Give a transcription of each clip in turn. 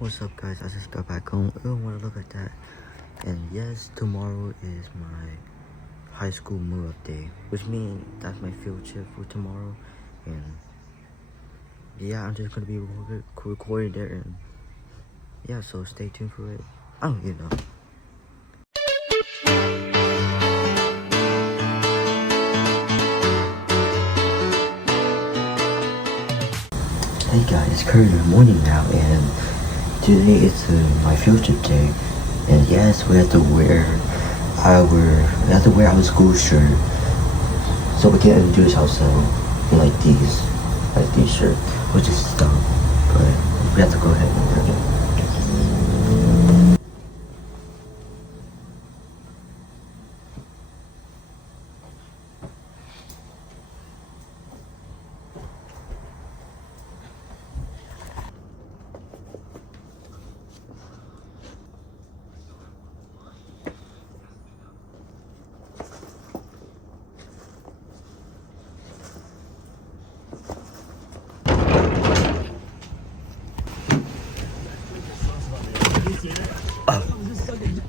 What's up, guys? I just got back home. Oh, want to look at that. And yes, tomorrow is my high school move-up day, which means that's my field trip for tomorrow. And yeah, I'm just gonna be recording there. And yeah, so stay tuned for it. Oh, you know. Hey guys, it's currently morning now, and today is my field trip day. And yes, we have to wear our school shirt, so we can introduce ourselves in like these shirts, which is dumb, but we have to go ahead and wear it.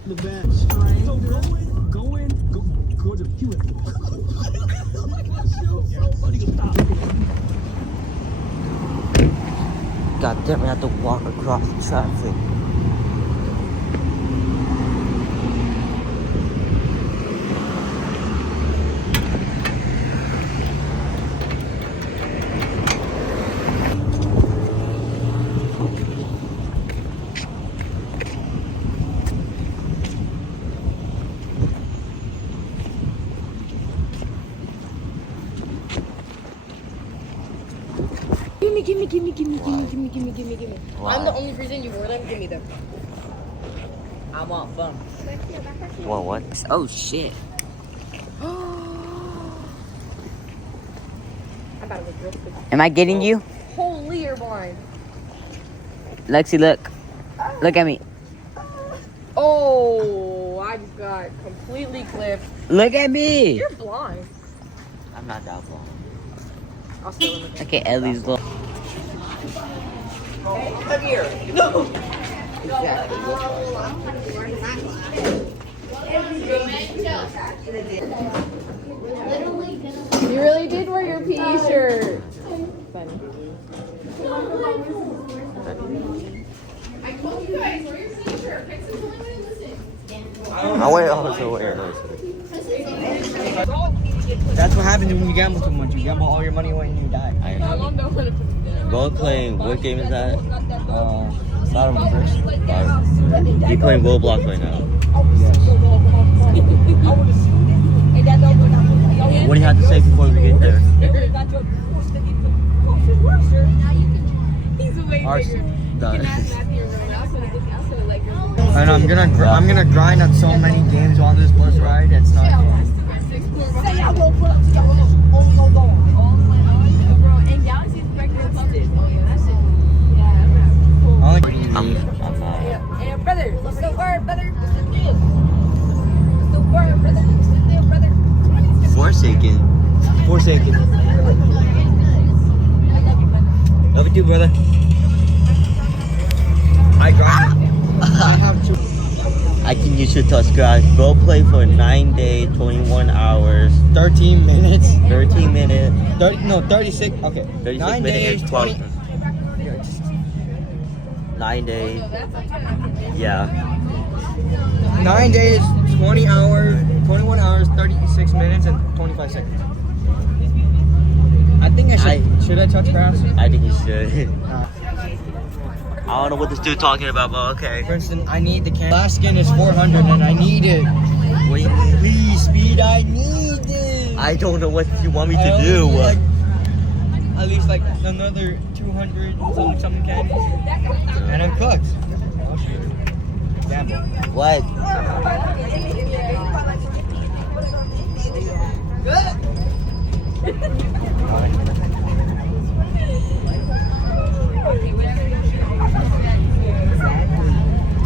The bench. So go to the queue. God damn it, I have to walk across the traffic. Gimme. Why? I'm the only reason you wore them. Give me them. I want them. Whoa, what? Oh shit. I'm about to look real quick. Am I getting you? Holy, you're blind. Lexi, look. Look at me. Oh, I just got completely clipped. Look at me. You're blind. I'm not that blind. I'll still look at Okay, Ellie's look. Come here. No. You really did wear your PE shirt. Funny. I told you guys, wear your t-shirt. Texas only when you listen. I wear also wear those. That's what happens when you gamble too much. You gamble all your money away and you die. My mom don't want to put it down. Both playing, what game is that? Bottom of first. You playing Roblox right now. What do you have to say before we get there? He's way Ours. bigger. And I'm gonna grind on so many games on this bus ride. It's not. Brother, what's the word, brother? What's the deal? What's the word, brother? What's the deal, brother? Forsaken. Love you, brother. I grind. I have to. I can use your touch grass. Go play for 9 days, 21 hours, 13 minutes. 13 minutes, 36. Okay. 36 9 minutes, days, and 12. 20. 9 days. Yeah. 9 days, 20 hours, 21 hours, 36 minutes, and 25 seconds. I think I should. Should I touch grass? I think you should. I don't know what this dude talking about, but okay. For instance, I need the camera. Last skin is 400 and I need it. What do you mean? Please, speed, I need it. I don't know what you want me I to only do. need, like, at least like another 200 something candies. And I'm cooked. Gamble. What?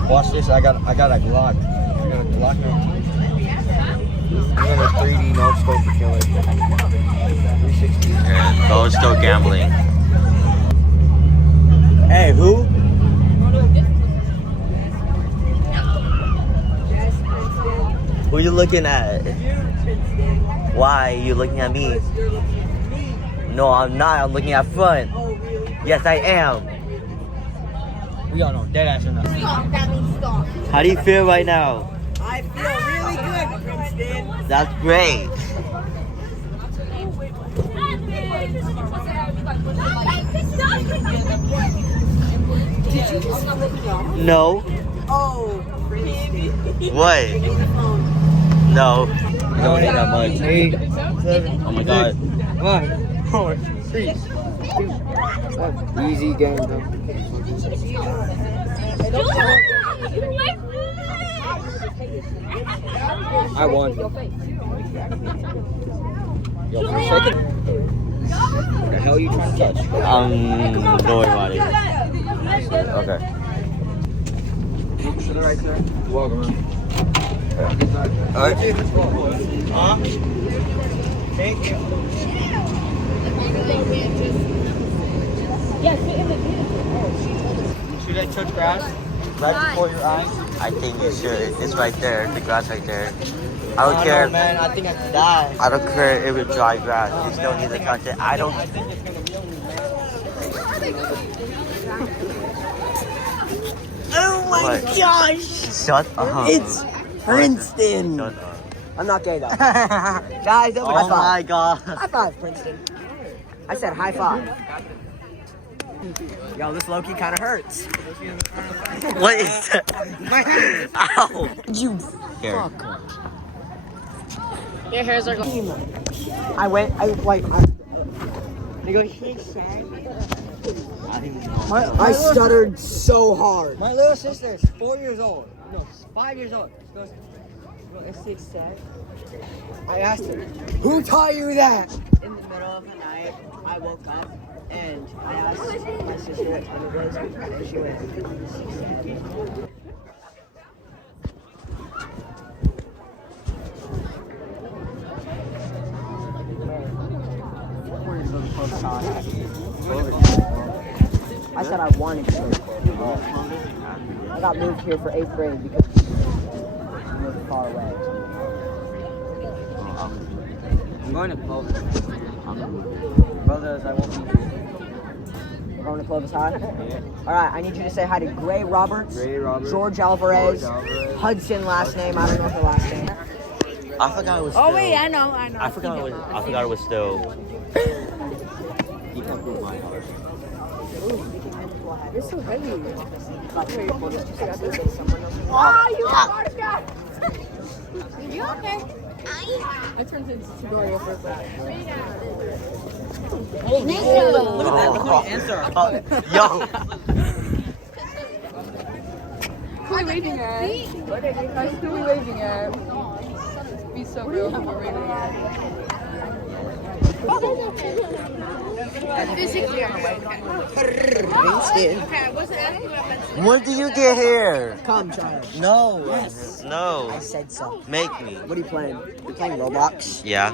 Watch this, I got a Glock. I got a Glock 19. I'm gonna 3D no scope for killing. 360. And Bo's still gambling. Hey, who? Who you looking at? Why are you looking at me? No, I'm not. I'm looking at front. Yes, I am. We all know dead ass or not. Stop, that means stop. How do you feel right now? I feel really good, Princeton. That's great. Did you just flip me off? No. Oh, Princeton. What? Give me the phone. No. You don't need that much. 8, 7, Oh my god. 5, 4, 3, 2, 1. Easy game, bro. I won. Yo, for a second. What the hell are you trying to touch? Don't worry about it. Okay. To the right, sir. You're welcome, man. Alright. Thank you. Should I touch grass? Right before your eyes? I think you should. It's right there. The grass right there. I don't care. No, man. I think I could die. I don't care if it's dry grass. You still need to touch it. I don't. Oh my What? gosh! Shut up. It's Princeton. Shut up. I'm not gay though. Guys, Oh high five. my god. High five, Princeton. I said high five. Yo, this low-key kind of hurts. What is that? My hand. Ow. You Here. fuck. Your hairs are going. I stuttered so hard. My little sister is 4 years old. No, 5 years old. She goes, "Well, it's 6 cents." I asked her, "Who taught you that?" In the middle of the night, I woke up and I asked my sister what time it was, and she went, 6. I said I wanted to go to Clover. I got moved here for 8th grade because I lived far away. I'm going to Clovis. Brothers, I won't be here. Going to Clovis High? Yeah. Alright, I need you to say hi to Gray Roberts, Gray Roberts, George Alvarez, George Alvarez. Hudson last name, I don't know her last name. I forgot it was still. Oh wait, I know. I forgot it was still. He can't prove my heart. You're so heavy. Ah, You okay? I turned into Tudor for that. Look at that, look what you answer. Yo. Who are we waving at? Guys, who are we waving at? Be so real who we're waving at. Physically, I'm awake. Princeton. Okay, I wasn't asking about that. When did you get here? Come, child. No. Yes. No. I said so. Make me. What are you playing? You're playing Roblox? Yeah.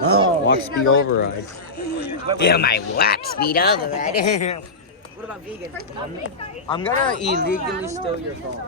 Oh. Walk speed override. Feel my whack speed override. What about vegan? I'm gonna illegally steal your phone.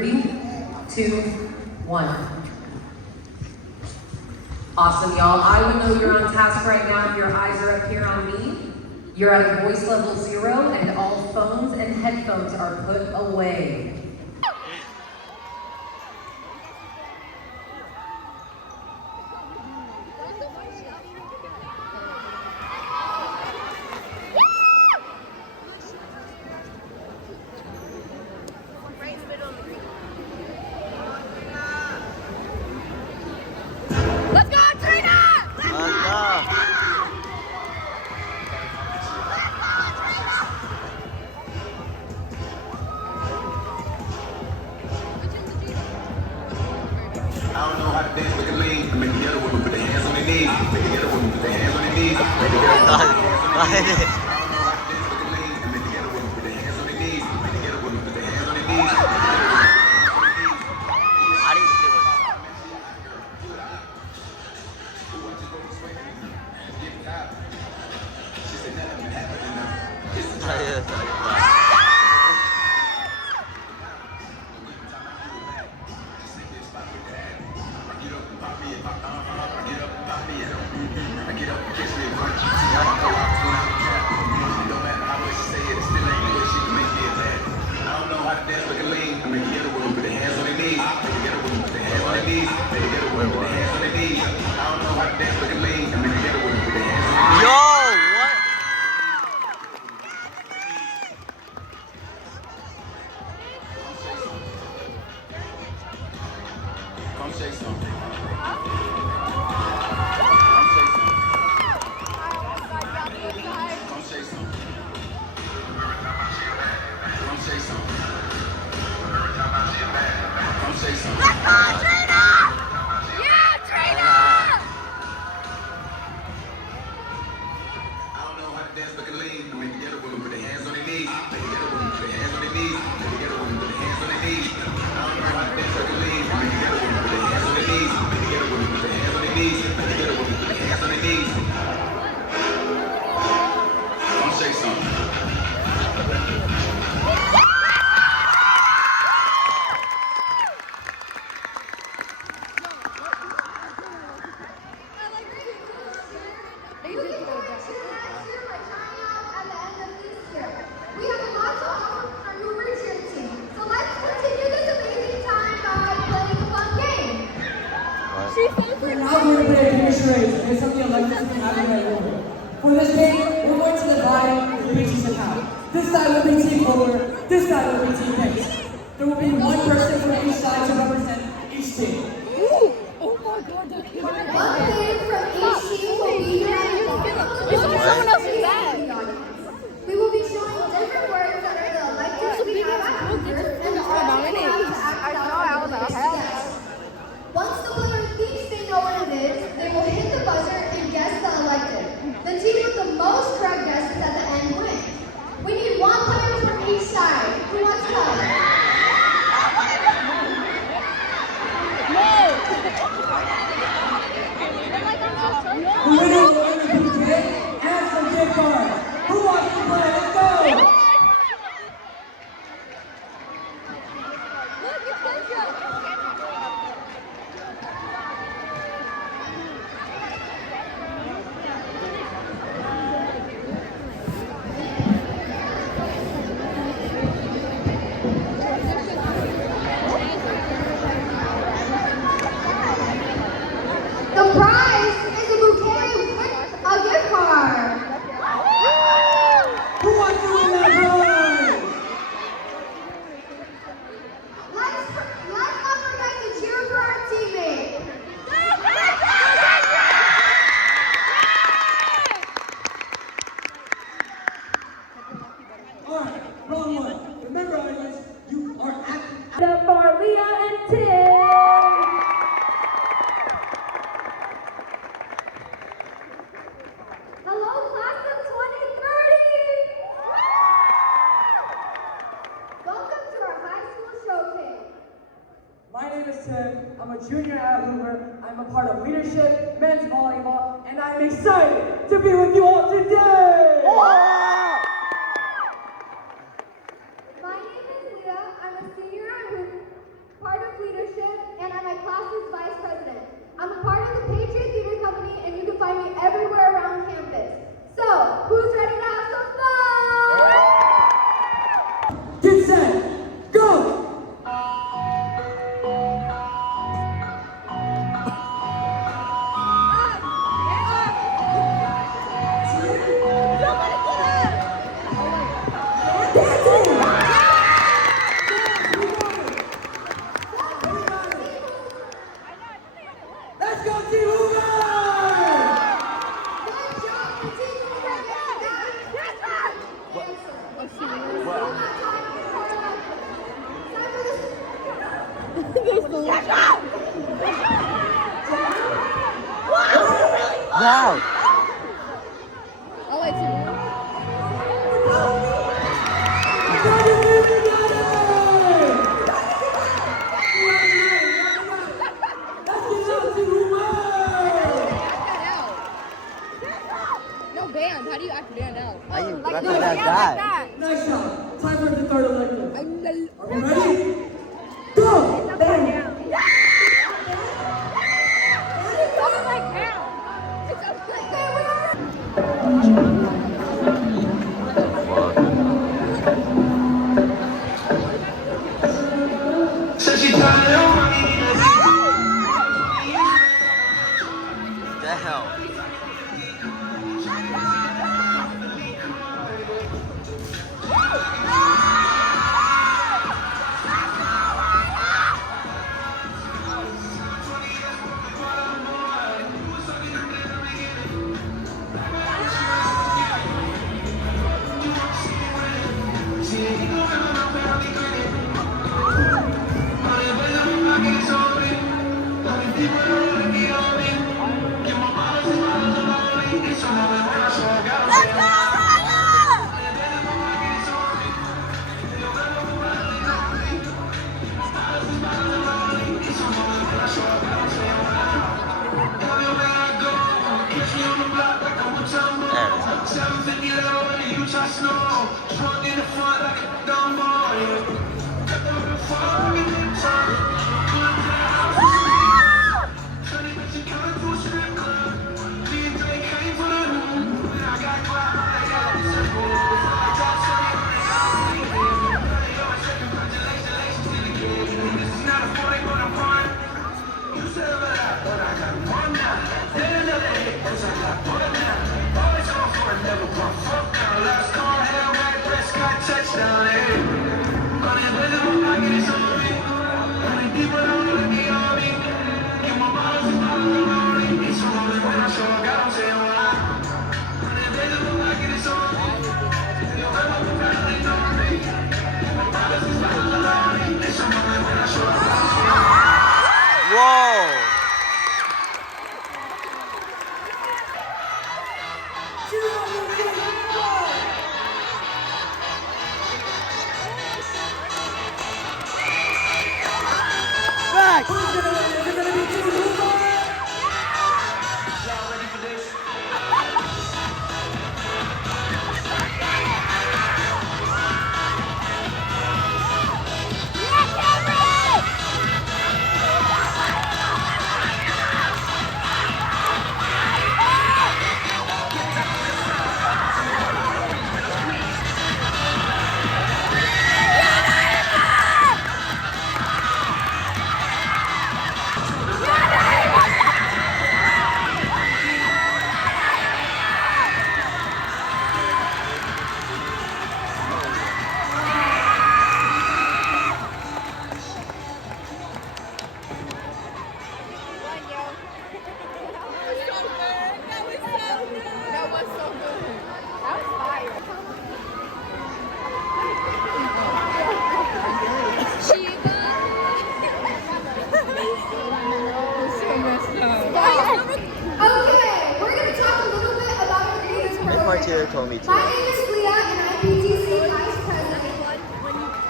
3, 2, 1. Awesome, y'all. I will know you're on task right now if your eyes are up here on me. You're at a voice level 0, and all phones and headphones are put away. Let's go, Trina! I don't know how to dance, make a lean. Make the other woman put their hands on their knees. Make the other woman put their hands on their knees. Make the other woman put their hands on their knees. Make the other woman put their hands on their knees. Make the other woman put their hands on their knees. I didn't see what. Come say something. Come say something. Come say something. Come say something. Let's go, Trina! Yeah, Trina! I don't know how to dance, but can lean. Make the other woman put their hands on their knees. Make the other woman put their hands on their knees. Make the other woman put their hands on their knees. I don't know how to dance, but can lean. Make the other woman put their hands on their knees. Make the other woman put their hands on their knees. Make the other woman put their hands on their knees. Come say something. We have a lot to offer our new cheer team. So let's continue this amazing time by playing a fun game. Now we're going to play a game of charades. There's something Alexis can have in that room. For this game, we're going to divide the pieces of account. This side will be team forward, this side will be team base. There will be one person from each side to represent each team. One player from each team will be here. It's on someone else's bag. We will be showing different words that are the elected we have and the artists we have to act out the guess. Once the player thinks they know what it is, they will hit the buzzer and guess the elected. The team with the most correct guesses at the end wins. We need one player from each side. Who wants to go? The winner of the Olympic today has some gift cards. Who wants to play? Let's go! The prize is a bouquet with a gift card. Who wants to win that prize? Let's not forget to cheer for our teammate. Alright, wrong one. Remember, audience, you are at For Leah and Tim. Hello, class of 2030! Welcome to our high school showcase. My name is Tim. I'm a junior at Hoover. I'm a part of leadership, men's volleyball, and I'm excited to be with you all today! My name is Leah. I'm a senior at Hoover. Wow. I like to. No band. How do you act band out? How you Like recognize that? Nice shot. Time for the third elective. I'm Are we ready? Go! Bang! The hell? Whoa! Okay, we're going to talk a little bit about our greatest program. Martina told me to. My name is Leah, and I'm PTC Vice President.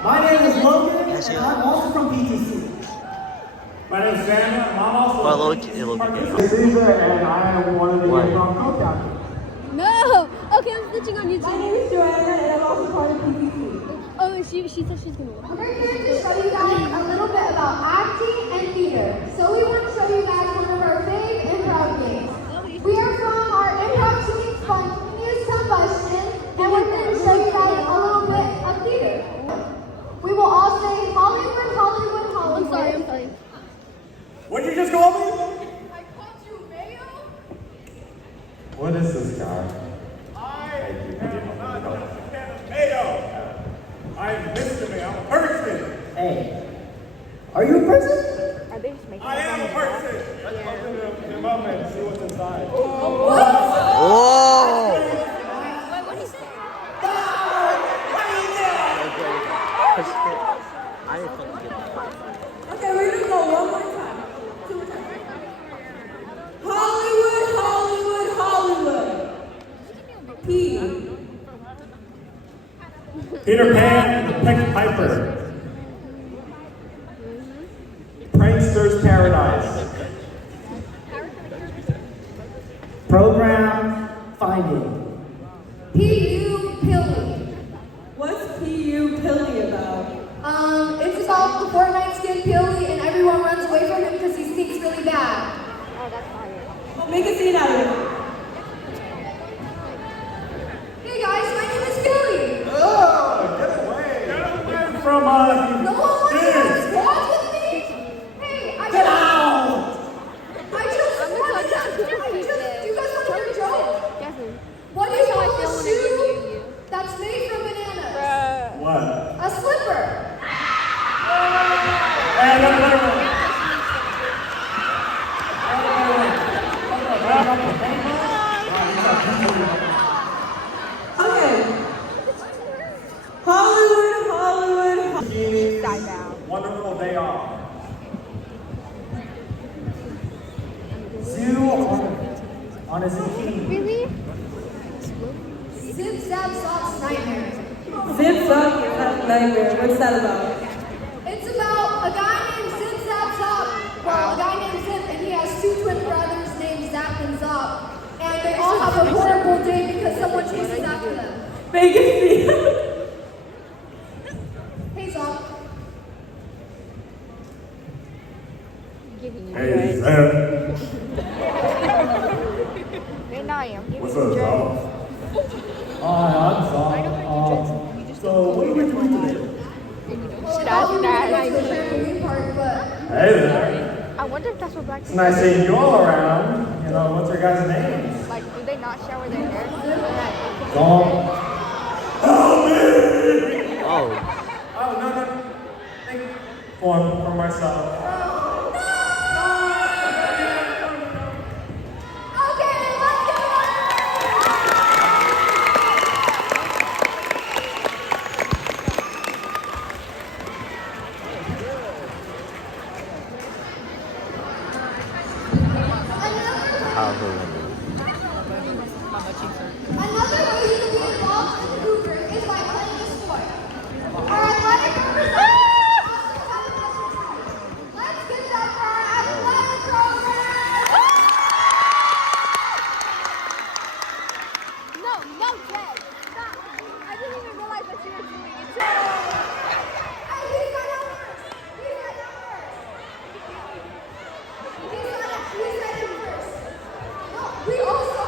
My name is Logan, Yes, and you I'm also from PTC. My name is Daniel. I'm also Well, it'll be Caesar, and I am one of the What? young co-captains. No. Okay, I'm switching on YouTube. My name is Joanna, and I'm also part of PTC. Oh, she said she's gonna. We're here to show you guys a little bit about acting and theater. So we want to show you guys one of our big improv games. We are from our improv team, Spontaneous Combustion, and we're going to show you guys a little bit of theater. We will all say Hollywood, Hollywood, Hollywood. I'm sorry. What'd you just call me? I called you Mayo. What is this guy? Mayo. I'm Mr. Mayo. I'm a person. Hey, are you a person? I am a person. Let's open him up and see what's inside. Whoa! Okay, we're Peter Pan and the Pied Piper. Prankster's Paradise. Program finding. PU Pilly. What's PU Pilly about? It's about the Fortnite skin Pilly and everyone runs away from him because he stinks really bad. Well, make a scene out of it. Hey guys, my name is Pilly. Oh, get away from No one wants to have squads with me? Hey, Get out! you guys want to hear a joke? What do you call a shoe that's made from bananas? What? A slipper. Hey, I got a better one. Okay. Hollywood. Wonderful day off. Zoo on a zucchini. Zip Zap Zop's Nightmare. Zip Zap Nightmare. What's that about? It's about a guy named Zip Zap Zop. Well, a guy named Zip, and he has two twin brothers named Zap and Zop. And they all have a horrible day because someone chases after them. Make a scene. Hey Zop. Hey, Zeb. What's up, dog? Hi, I'm Zom. So, what are we doing today? Well, I thought we were going to the trampoline park, but Hey there. I wonder if that's what black It's nice seeing you all around. You know, what's your guys' names? like. Do they not shower their hair? Zom. Help me! Oh, Oh, no. Think for myself. okay, let's go. powerful woman. Another way you can be involved in the Cougar is by playing a sport. Our athletic members also have a message. Let's give it up for our athletic program. No, Jay. Stop. I didn't even realize that you were doing it. Hey, he's got numbers. He's got numbers. He said it first. No, we also.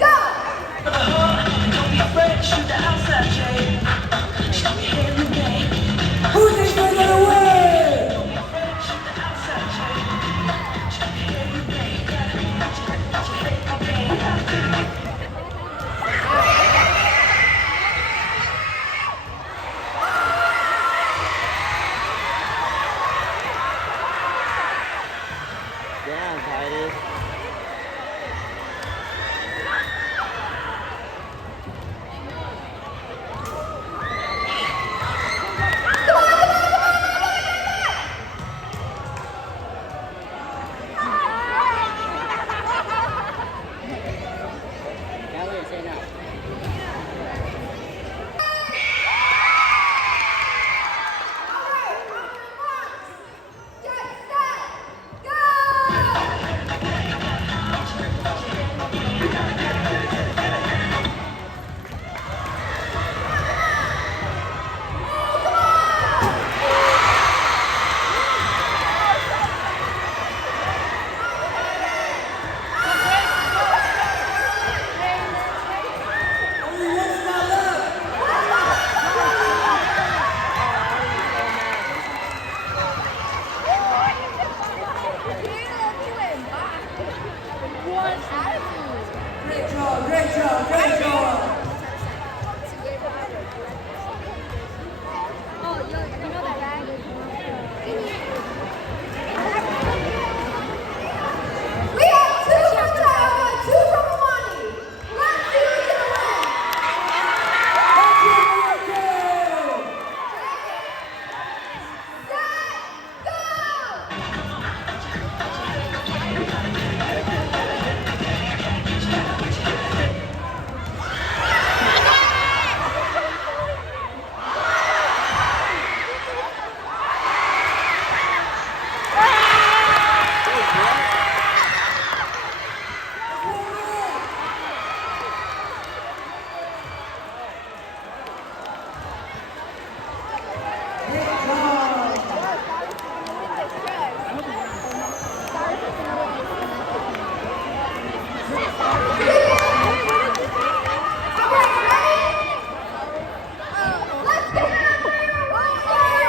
Go! Who thinks they're gonna win? Damn, Titus. Get set! Go! Great job. Oh, you know that guy? We have two from Taiwan, two from Milwaukee. Let's see who's gonna win. Set, go! Let's get it up for you one more. Come on.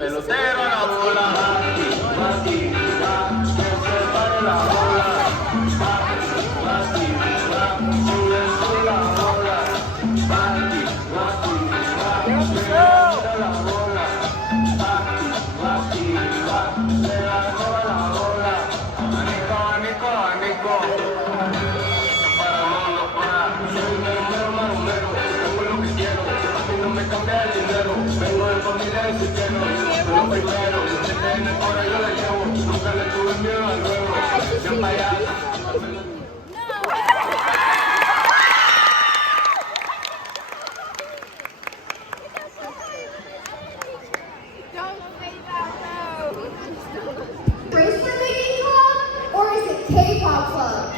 Pelotero a la bola, Bracelet making club or is it K-pop club?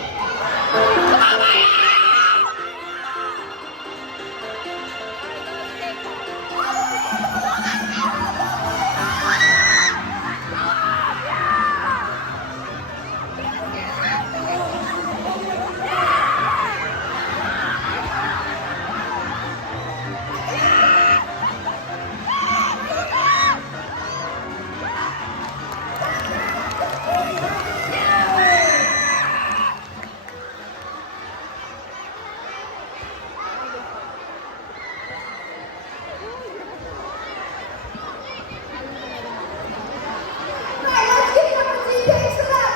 Alright, let's give it up for G-Pix for that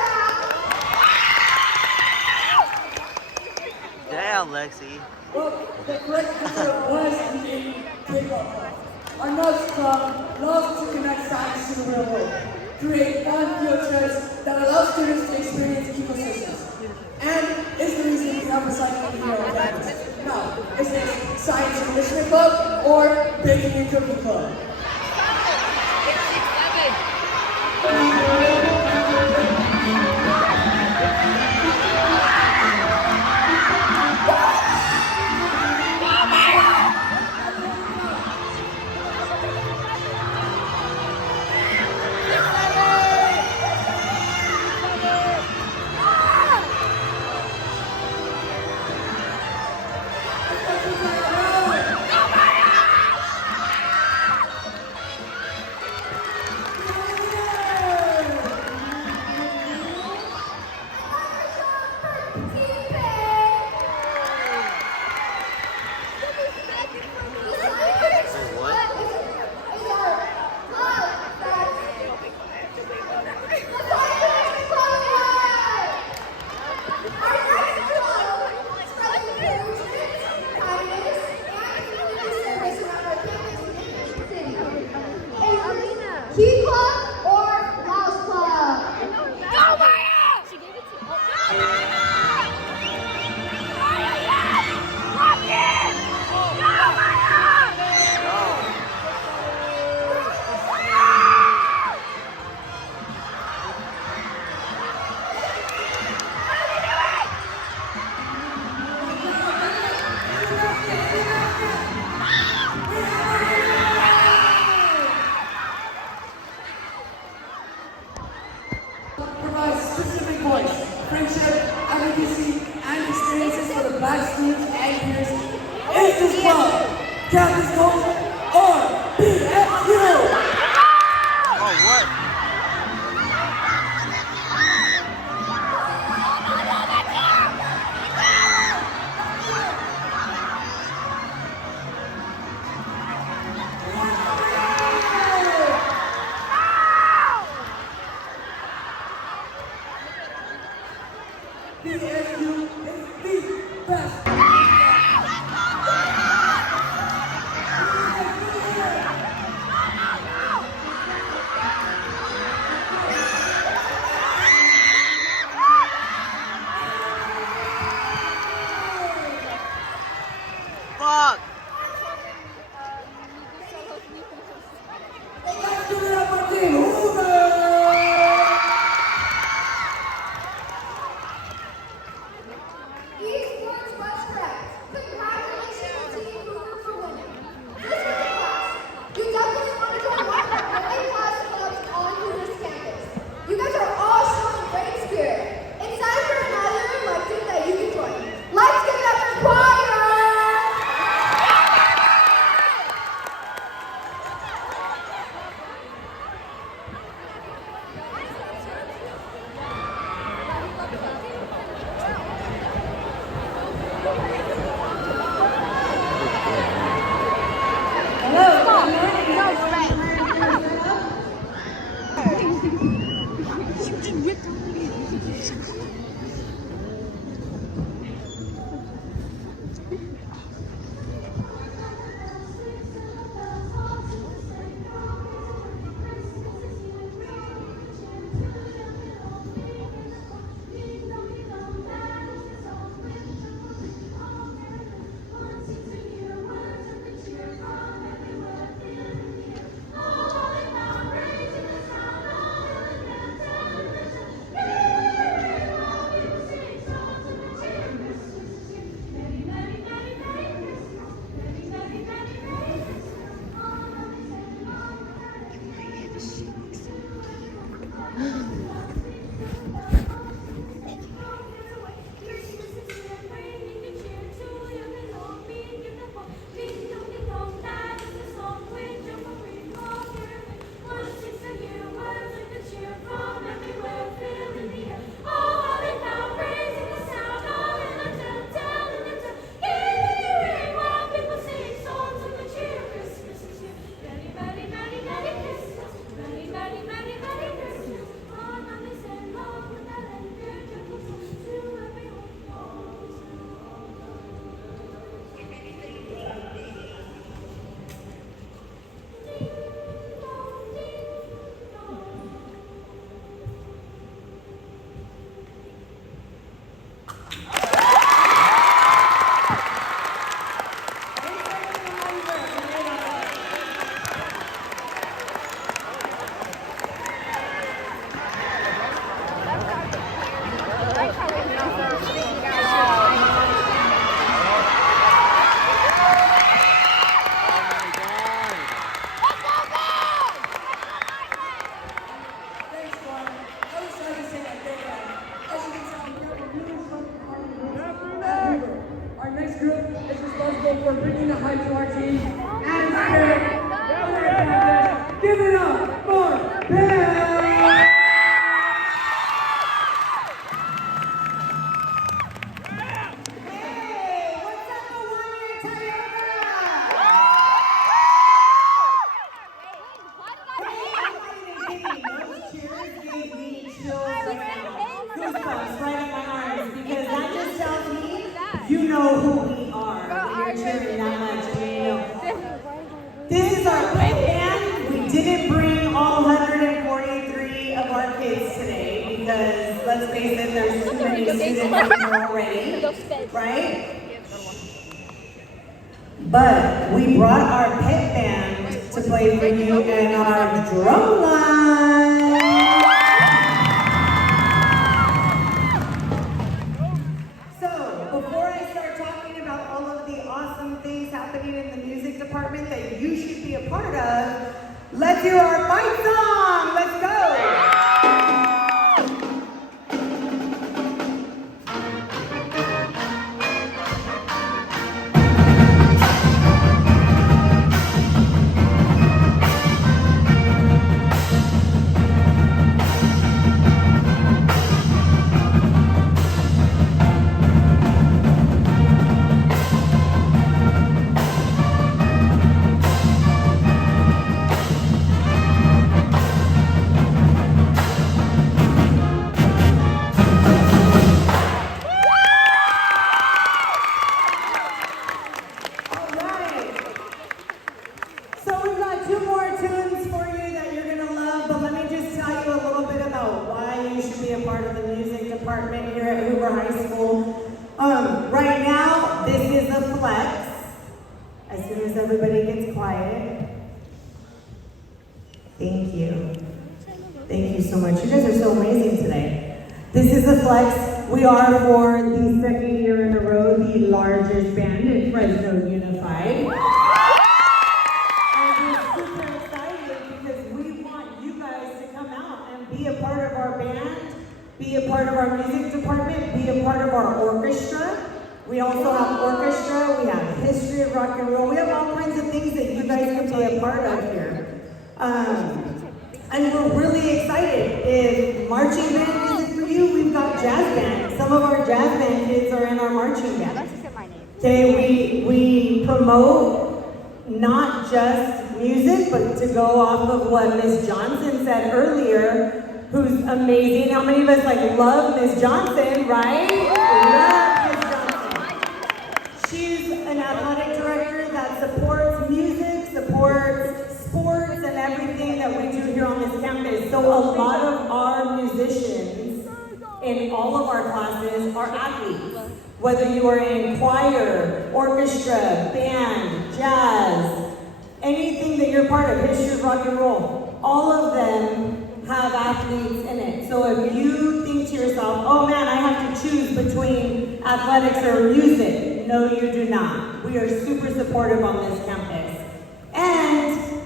round. Damn, Lexi. Well, the correct answer was the K-pop club. Our Nuts Club loves to connect science to the real world, create fun field trips that allow students to experience ecosystems, and is the reason we have recycling here on campus. Now, is this Science Enrichment Club or Baking and Cooking Club? Key Club or House Club? Go, Maya! She gave it to you. Go, Maya! Lock in! Go, Maya! Provides specific voice, friendship, advocacy, and experiences for the Black students and peers. Is this club Campus Coach or BFU? Oh, what? BFU is the best. Fuck! Let's give it up for Team Hoover! Esports was correct. Congratulations, Team Hoover, for winning. Listen to class. You definitely want to join one of the A-class clubs on Hoover's campus. You guys are all showing great spirit. It's time for another elective that you can join. Let's give it up for choir! Our next group is responsible for bringing the hype to our team and spirit. Give it up for Pam! you know who we are when you're cheering that much. And you know. This is our pit band. We didn't bring all 143 of our kids today because, let's face it, there's too many students here already, right? But we brought our pit band to play for you and our drum line. So, before I start talking about all of the awesome things happening in the music department that you should be a part of, let's hear our fight song. Let's go. Right now, this is a flex. As soon as everybody gets quiet. Thank you. Thank you so much. You guys are so amazing today. This is a flex. We are, for the second year in a row, the largest band in Fresno Unified. And we're super excited because we want you guys to come out and be a part of our band, be a part of our music department, be a part of our orchestra. We also have orchestra, we have history of rock and roll. We have all kinds of things that you guys can be a part of here. And we're really excited. If marching band isn't for you, we've got jazz band. Some of our jazz band kids are in our marching band. Okay, we promote not just music, but to go off of what Miss Johnson said earlier, who's amazing. How many of us love Miss Johnson, right? Love Miss Johnson. She's an athletic director that supports music, supports sports, and everything that we do here on this campus. So a lot of our musicians in all of our classes are athletes. Whether you are in choir, orchestra, band, jazz, anything that you're part of, history of rock and roll, all of them have athletes in it. So if you think to yourself, oh man, I have to choose between athletics or music, no you do not. We are super supportive on this campus. And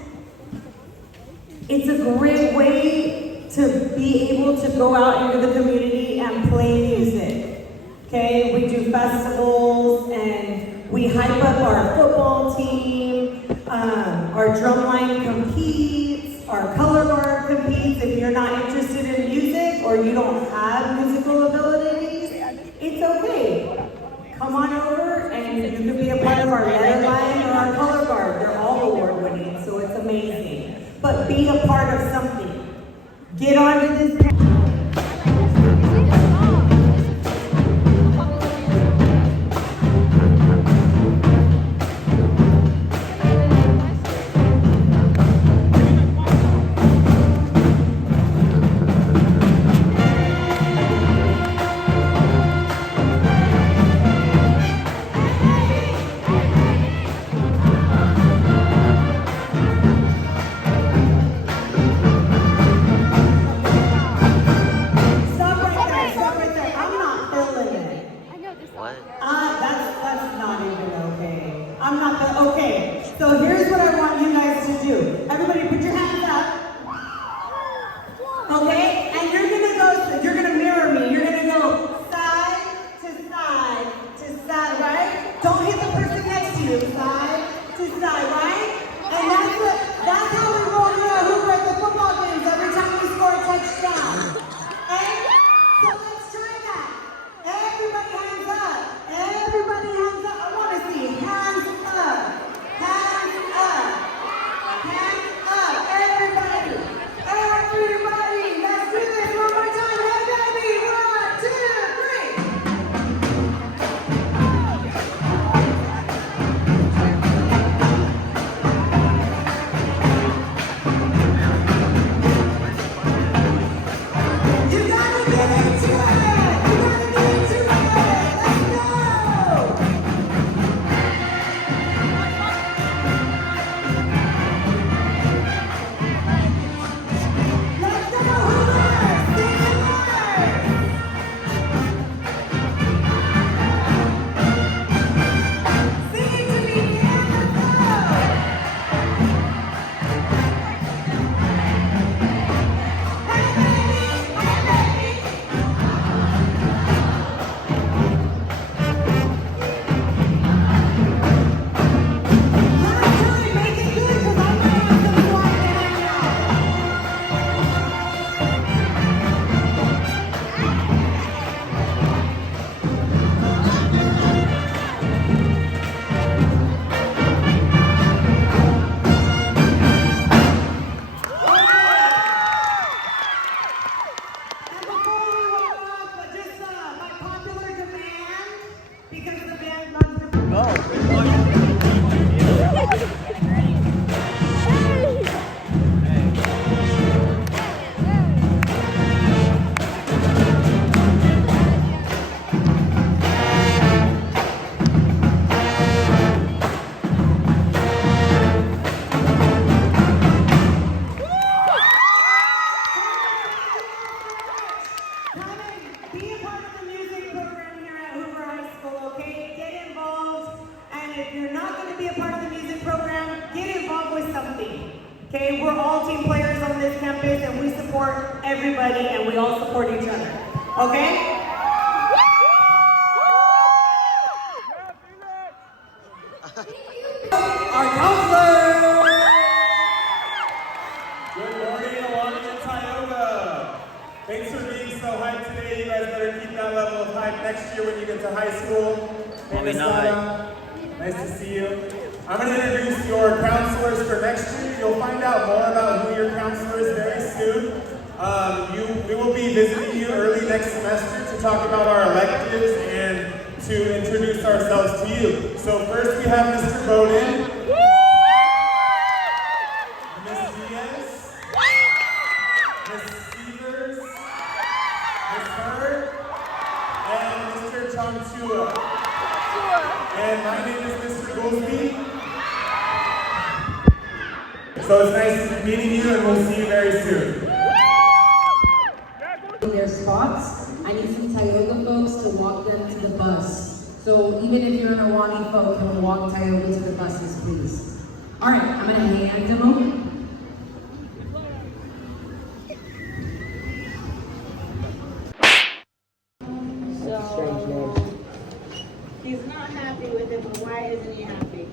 it's a great way to be able to go out into the community and play music. Okay, we do festivals and we hype up our football team, our drumline competes, our color guard competes. If you're not interested in music or you don't have musical abilities, it's okay. Come on over and you can be a part of our letter line or our color guard. They're all award winning, so it's amazing. But be a part of something. Get onto this panel. Be a part of the music program here at Hoover High School, okay? Get involved, and if you're not going to be a part of the music program, get involved with something, okay? We're all team players on this campus, and we support everybody, and we all support each other, okay? Our counselor! Good morning, Alani and Tioga. Thanks for being so hyped today. You guys better keep that level of hype next year when you get to high school. Hey, Miss Lana, nice to see you. I'm going to introduce your counselors for next year. You'll find out more about who your counselor is very soon. We will be visiting you early next semester to talk about our electives and to introduce ourselves to you. So first we have Mr. Bowden, Miss Diaz, Miss Stevers, Miss Hurd, and Mr. Changchua. And my name is Mr. Goolsby. So it's nice meeting you, and we'll see you very soon. Their spots, I need some Tioga folks to walk them to the bus. So even if you're an Awani folk, can walk Tioga to the buses, please. All right, I'm gonna hand them over. So, he's not happy with it, but why isn't he happy?